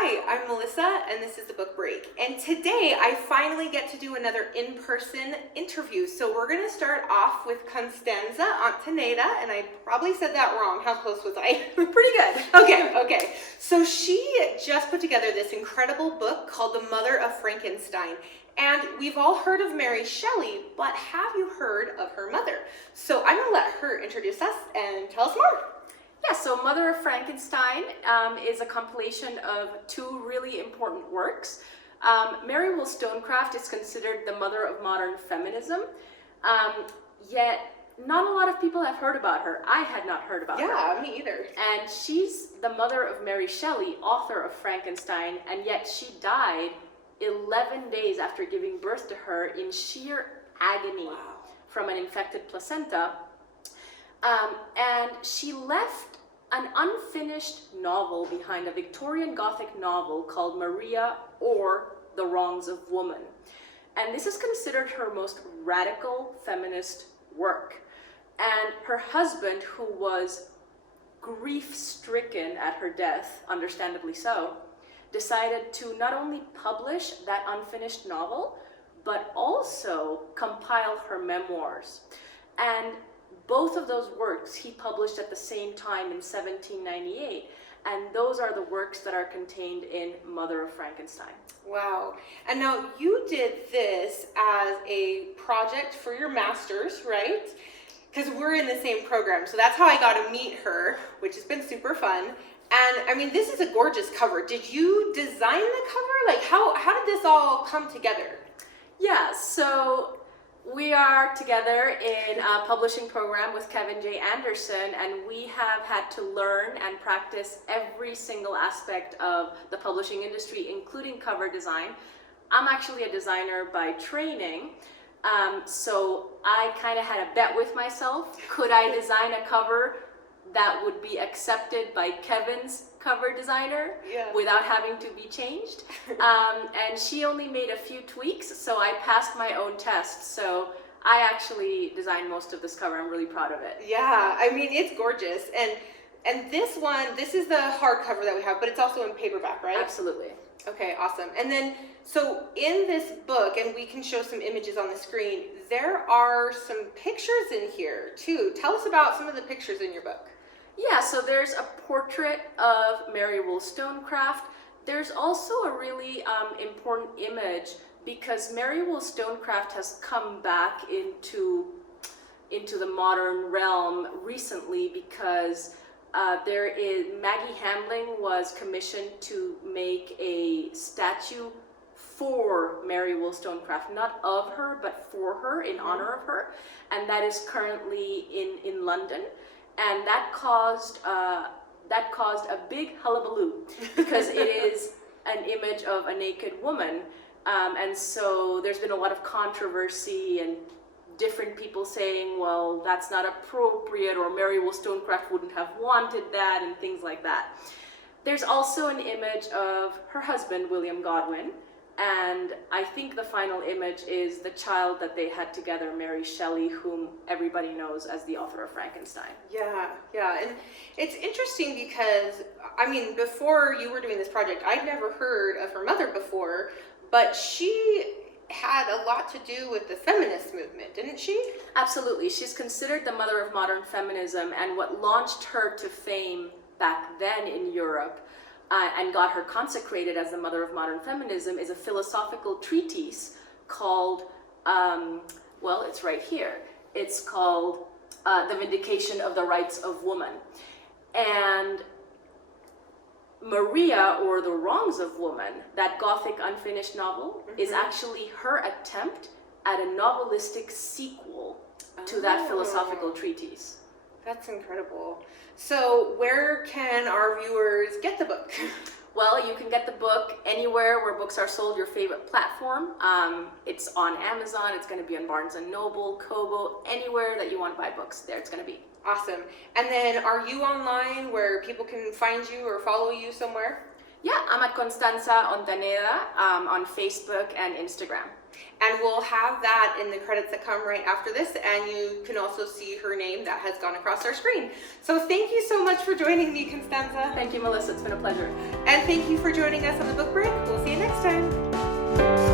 Hi, I'm Melissa, and this is The Book Break. And today I finally get to do another in-person interview. So we're going to start off with Constanza Ontaneda, and I probably said that wrong. How close was I? Pretty good. Okay. So she just put together this incredible book called The Mother of Frankenstein. And we've all heard of Mary Shelly, but have you heard of her mother? So I'm going to let her introduce us and tell us more. Yeah, so Mother of Frankenstein is a compilation of two really important works. Mary Wollstonecraft is considered the mother of modern feminism, yet not a lot of people have heard about her. I had not heard about her. Yeah, me either. And she's the mother of Mary Shelley, author of Frankenstein, and yet she died 11 days after giving birth to her in sheer agony from an infected placenta. And she left an unfinished novel behind, a Victorian Gothic novel called Maria or The Wrongs of Woman. And this is considered her most radical feminist work. And her husband, who was grief-stricken at her death, understandably so, decided to not only publish that unfinished novel, but also compile her memoirs. And both of those works he published at the same time in 1798, and those are the works that are contained in Mother of Frankenstein. Wow. And now you did this as a project for your master's, right? Because we're in the same program, so that's how I got to meet her, which has been super fun. And I mean, this is a gorgeous cover. Did you design the cover? Like, how did this all come together? Yeah, so we are together in a publishing program with Kevin J. Anderson, and we have had to learn and practice every single aspect of the publishing industry, including cover design. I'm actually a designer by training, so I kind of had a bet with myself. Could I design a cover that would be accepted by Kevin's cover designer without having to be changed? And she only made a few tweaks, so I passed my own test. So I actually designed most of this cover. I'm really proud of it. Yeah, I mean, it's gorgeous. And this one, this is the hardcover that we have, but it's also in paperback, right? Absolutely. Okay, awesome. And then, so in this book, and we can show some images on the screen, there are some pictures in here too. Tell us about some of the pictures in your book. Yeah, so there's a portrait of Mary Wollstonecraft. There's also a really important image because Mary Wollstonecraft has come back into the modern realm recently because Maggie Hamling was commissioned to make a statue for Mary Wollstonecraft, not of her, but for her, in honor of her, and that is currently in London. And that caused a big hullabaloo because it is an image of a naked woman, and so there's been a lot of controversy and different people saying, well, that's not appropriate, or Mary Wollstonecraft wouldn't have wanted that, and things like that. There's also an image of her husband, William Godwin, and I think the final image is the child that they had together, Mary Shelley, whom everybody knows as the author of Frankenstein. Yeah, and it's interesting because, I mean, before you were doing this project, I'd never heard of her mother before, but she had a lot to do with the feminist movement, didn't she? Absolutely. She's considered the mother of modern feminism, and what launched her to fame back then in Europe and got her consecrated as the mother of modern feminism is a philosophical treatise called, well, it's right here. It's called The Vindication of the Rights of Woman. And Maria, or The Wrongs of Woman, that Gothic unfinished novel, is actually her attempt at a novelistic sequel to that philosophical treatise. That's incredible. So where can our viewers get the book? Well, you can get the book anywhere where books are sold, your favorite platform. It's on Amazon, it's going to be on Barnes & Noble, Kobo, anywhere that you want to buy books, there it's going to be. Awesome. And then are you online where people can find you or follow you somewhere? Yeah, I'm at Constanza Ontaneda on Facebook and Instagram. And we'll have that in the credits that come right after this, and you can also see her name that has gone across our screen. So thank you so much for joining me, Constanza. Thank you, Melissa. It's been a pleasure. And thank you for joining us on the Book Break. We'll see you next time.